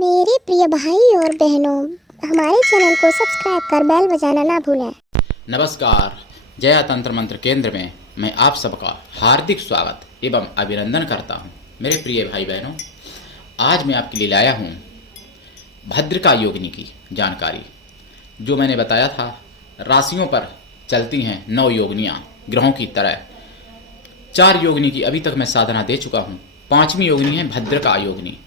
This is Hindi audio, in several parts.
मेरे प्रिय भाई और बहनों, हमारे चैनल को सब्सक्राइब कर बेल बजाना ना भूलें। नमस्कार। जया तंत्र मंत्र केंद्र में मैं आप सबका हार्दिक स्वागत एवं अभिनंदन करता हूं। मेरे प्रिय भाई बहनों, आज मैं आपके लिए लाया हूं भद्रिका योगिनी की जानकारी। जो मैंने बताया था, राशियों पर चलती हैं 9 योगिनियां ग्रहों की तरह। 4 योगिनी की अभी तक मैं साधना दे चुका हूं। 5वीं योगिनी है भद्रिका योगिनी।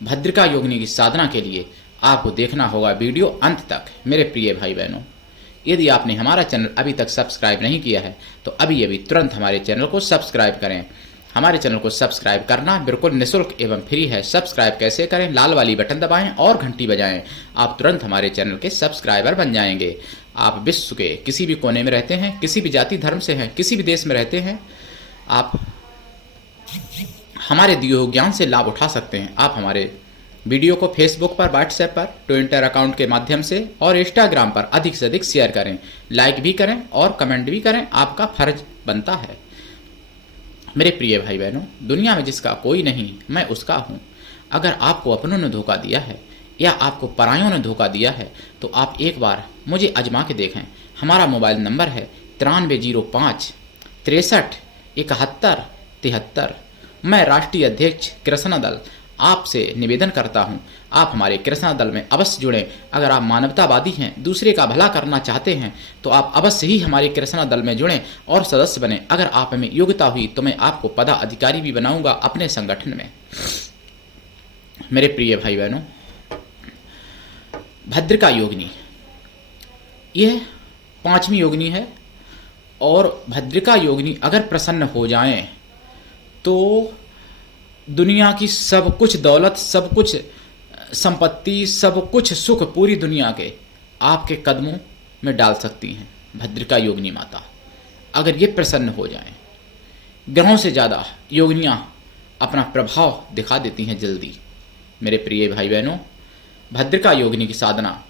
भद्रिका योगिनी की साधना के लिए आपको देखना होगा वीडियो अंत तक। मेरे प्रिय भाई बहनों, यदि आपने हमारा चैनल अभी तक सब्सक्राइब नहीं किया है तो अभी तुरंत हमारे चैनल को सब्सक्राइब करें। हमारे चैनल को सब्सक्राइब करना बिल्कुल निःशुल्क एवं फ्री है। सब्सक्राइब कैसे करें? लाल वाली बटन दबाएं और घंटी बजाएं। आप तुरंत हमारे चैनल के सब्सक्राइबर बन जाएंगे। आप विश्व के किसी भी कोने में रहते हैं, किसी भी जाति धर्म से हैं, किसी भी देश में रहते हैं, आप हमारे दिए हुए ज्ञान से लाभ उठा सकते हैं। आप हमारे वीडियो को फेसबुक पर, व्हाट्सएप पर, ट्विटर अकाउंट के माध्यम से और इंस्टाग्राम पर अधिक से अधिक शेयर करें, लाइक भी करें और कमेंट भी करें। आपका फर्ज बनता है। मेरे प्रिय भाई बहनों, दुनिया में जिसका कोई नहीं, मैं उसका हूँ। अगर आपको अपनों ने धोखा दिया है या आपको परायों ने धोखा दिया है तो आप एक बार मुझे आजमा के देखें। हमारा मोबाइल नंबर है 9305 63 71 73। मैं राष्ट्रीय अध्यक्ष कृष्णा दल आपसे निवेदन करता हूं, आप हमारे कृष्णा दल में अवश्य जुड़ें। अगर आप मानवतावादी हैं, दूसरे का भला करना चाहते हैं तो आप अवश्य ही हमारे कृष्णा दल में जुड़ें और सदस्य बने। अगर आप में योग्यता हुई तो मैं आपको पदाधिकारी भी बनाऊंगा अपने संगठन में। मेरे प्रिय भाई बहनों, भद्रिका योगिनी यह 5वीं योगिनी है और भद्रिका योगिनी अगर प्रसन्न हो जाएं तो दुनिया की सब कुछ दौलत, सब कुछ संपत्ति, सब कुछ सुख पूरी दुनिया के आपके कदमों में डाल सकती हैं भद्रिका योगिनी माता। अगर ये प्रसन्न हो जाएं, ग्रहों से ज़्यादा योगिनियाँ अपना प्रभाव दिखा देती हैं जल्दी। मेरे प्रिय भाई बहनों, भद्रिका योगिनी की साधना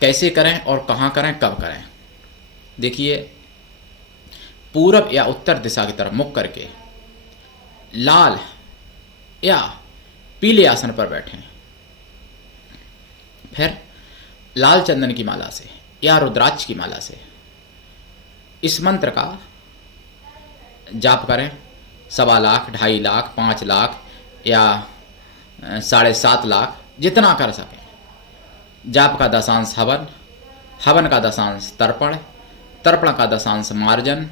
कैसे करें और कहाँ करें, कब करें? देखिए, पूरब या उत्तर दिशा की तरफ मुख करके लाल या पीले आसन पर बैठें। फिर लाल चंदन की माला से या रुद्राक्ष की माला से इस मंत्र का जाप करें। 1.25 लाख, 2.5 लाख, 5 लाख या 7.5 लाख, जितना कर सकें। जाप का दशांश हवन, हवन का दशांश तर्पण, तर्पण का दशांश मार्जन,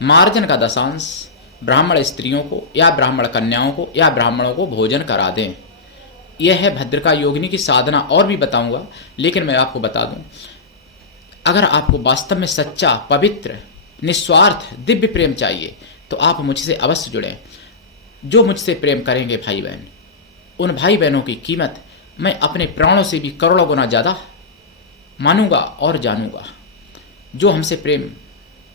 मार्जन का दशांश ब्राह्मण स्त्रियों को या ब्राह्मण कन्याओं को या ब्राह्मणों को भोजन करा दें। यह है भद्रिका योगिनी की साधना। और भी बताऊंगा, लेकिन मैं आपको बता दूं, अगर आपको वास्तव में सच्चा, पवित्र, निस्वार्थ, दिव्य प्रेम चाहिए तो आप मुझसे अवश्य जुड़ें। जो मुझसे प्रेम करेंगे भाई बहन, उन भाई बहनों की कीमत मैं अपने प्राणों से भी करोड़ों गुना ज़्यादा मानूंगा और जानूंगा। जो हमसे प्रेम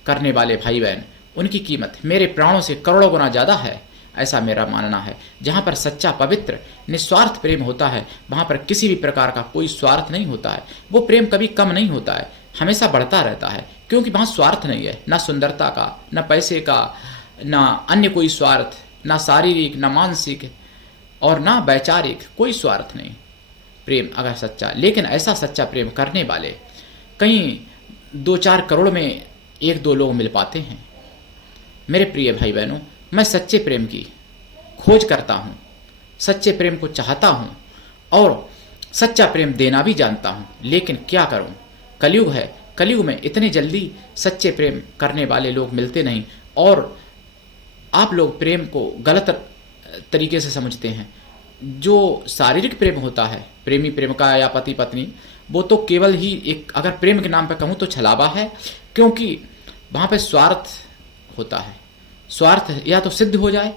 करने वाले भाई बहन, उनकी कीमत मेरे प्राणों से करोड़ों गुना ज़्यादा है, ऐसा मेरा मानना है। जहाँ पर सच्चा, पवित्र, निस्वार्थ प्रेम होता है, वहाँ पर किसी भी प्रकार का कोई स्वार्थ नहीं होता है। वो प्रेम कभी कम नहीं होता है, हमेशा बढ़ता रहता है, क्योंकि वहाँ स्वार्थ नहीं है। ना सुंदरता का, ना पैसे का, ना अन्य कोई स्वार्थ, ना शारीरिक, ना मानसिक और ना वैचारिक, कोई स्वार्थ नहीं। प्रेम अगर सच्चा, लेकिन ऐसा सच्चा प्रेम करने वाले कहीं 2-4 करोड़ में 1-2 लोग मिल पाते हैं। मेरे प्रिय भाई बहनों, मैं सच्चे प्रेम की खोज करता हूँ, सच्चे प्रेम को चाहता हूँ और सच्चा प्रेम देना भी जानता हूँ। लेकिन क्या करूँ, कलयुग है। कलयुग में इतने जल्दी सच्चे प्रेम करने वाले लोग मिलते नहीं और आप लोग प्रेम को गलत तरीके से समझते हैं। जो शारीरिक प्रेम होता है, प्रेमी प्रेमिका या पति पत्नी, वो तो केवल ही एक, अगर प्रेम के नाम पर कहूँ तो छलावा है, क्योंकि वहाँ पे स्वार्थ होता है। स्वार्थ या तो सिद्ध हो जाए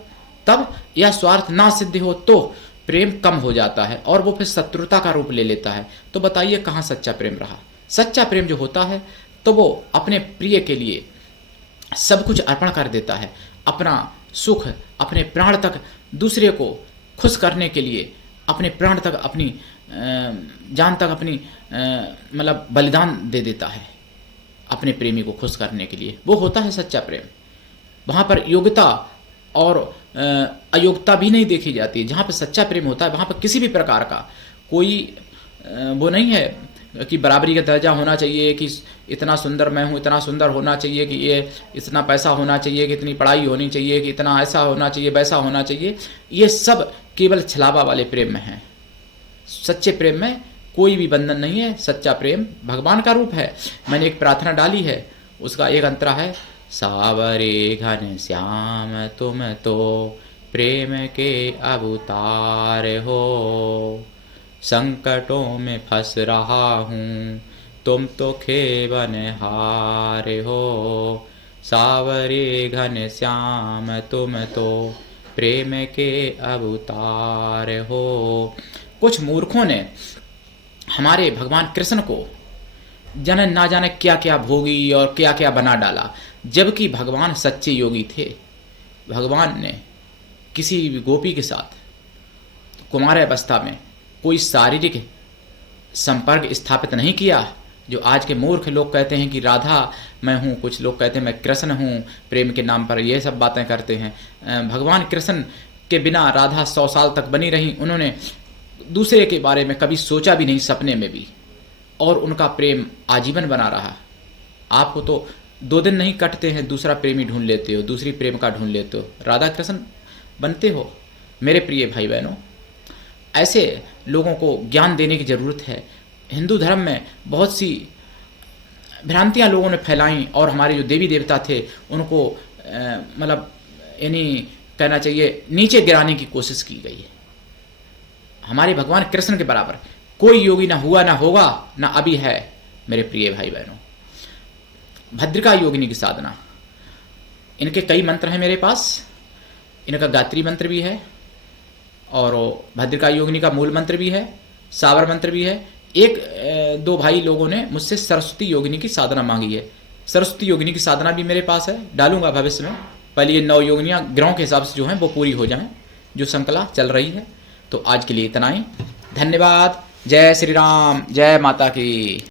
तब, या स्वार्थ ना सिद्ध हो तो प्रेम कम हो जाता है और वो फिर शत्रुता का रूप ले लेता है। तो बताइए कहाँ सच्चा प्रेम रहा? सच्चा प्रेम जो होता है तो वो अपने प्रिय के लिए सब कुछ अर्पण कर देता है। अपना सुख, अपने प्राण तक दूसरे को खुश करने के लिए, अपने प्राण तक, अपनी जान तक, अपनी मतलब बलिदान दे देता है अपने प्रेमी को खुश करने के लिए। वो होता है सच्चा प्रेम। वहाँ पर योग्यता और अयोग्यता भी नहीं देखी जाती। जहाँ पे सच्चा प्रेम होता है वहाँ पर किसी भी प्रकार का कोई वो नहीं है कि बराबरी का दर्जा होना चाहिए, कि इतना सुंदर मैं हूँ, इतना सुंदर होना चाहिए, कि ये इतना पैसा होना चाहिए, कि इतनी पढ़ाई होनी चाहिए, कि इतना ऐसा होना चाहिए, वैसा होना चाहिए। ये सब केवल छलावा वाले प्रेम में है। सच्चे प्रेम में कोई भी बंधन नहीं है। सच्चा प्रेम भगवान का रूप है। मैंने एक प्रार्थना डाली है, उसका एक अंतरा है, सावरे घन श्याम तुम तो प्रेम के अवतार हो, संकटों में फंस रहा हूँ तुम तो खेवन हार हो, सावरे घन श्याम तुम तो प्रेम के अवतार हो। कुछ मूर्खों ने हमारे भगवान कृष्ण को जाने ना जाने क्या क्या भोगी और क्या क्या बना डाला, जबकि भगवान सच्चे योगी थे। भगवान ने किसी भी गोपी के साथ कुमार अवस्था में कोई शारीरिक संपर्क स्थापित नहीं किया। जो आज के मूर्ख लोग कहते हैं कि राधा मैं हूँ, कुछ लोग कहते हैं मैं कृष्ण हूँ, प्रेम के नाम पर ये सब बातें करते हैं। भगवान कृष्ण के बिना राधा 100 साल तक बनी रही। उन्होंने दूसरे के बारे में कभी सोचा भी नहीं, सपने में भी, और उनका प्रेम आजीवन बना रहा। आपको तो 2 दिन नहीं कटते हैं, दूसरा प्रेमी ढूंढ लेते हो, दूसरी प्रेम का ढूंढ लेते हो, राधा कृष्ण बनते हो। मेरे प्रिय भाई बहनों, ऐसे लोगों को ज्ञान देने की ज़रूरत है। हिंदू धर्म में बहुत सी भ्रांतियां लोगों ने फैलाई और हमारे जो देवी देवता थे उनको मतलब यानी कहना चाहिए नीचे गिराने की कोशिश की गई है। हमारे भगवान कृष्ण के बराबर कोई योगी ना हुआ, ना होगा, ना अभी है। मेरे प्रिय भाई बहनों, भद्रिका योगिनी की साधना, इनके कई मंत्र हैं मेरे पास। इनका गायत्री मंत्र भी है और भद्रिका योगिनी का मूल मंत्र भी है, सावर मंत्र भी है। एक 2 भाई लोगों ने मुझसे सरस्वती योगिनी की साधना मांगी है। सरस्वती योगिनी की साधना भी मेरे पास है, डालूंगा भविष्य में। पहले ये 9 योगिनियाँ ग्रहों के हिसाब से जो हैं वो पूरी हो जाएं, जो श्रृंखला चल रही है। तो आज के लिए इतना ही, धन्यवाद। जय श्री राम, जय माता की।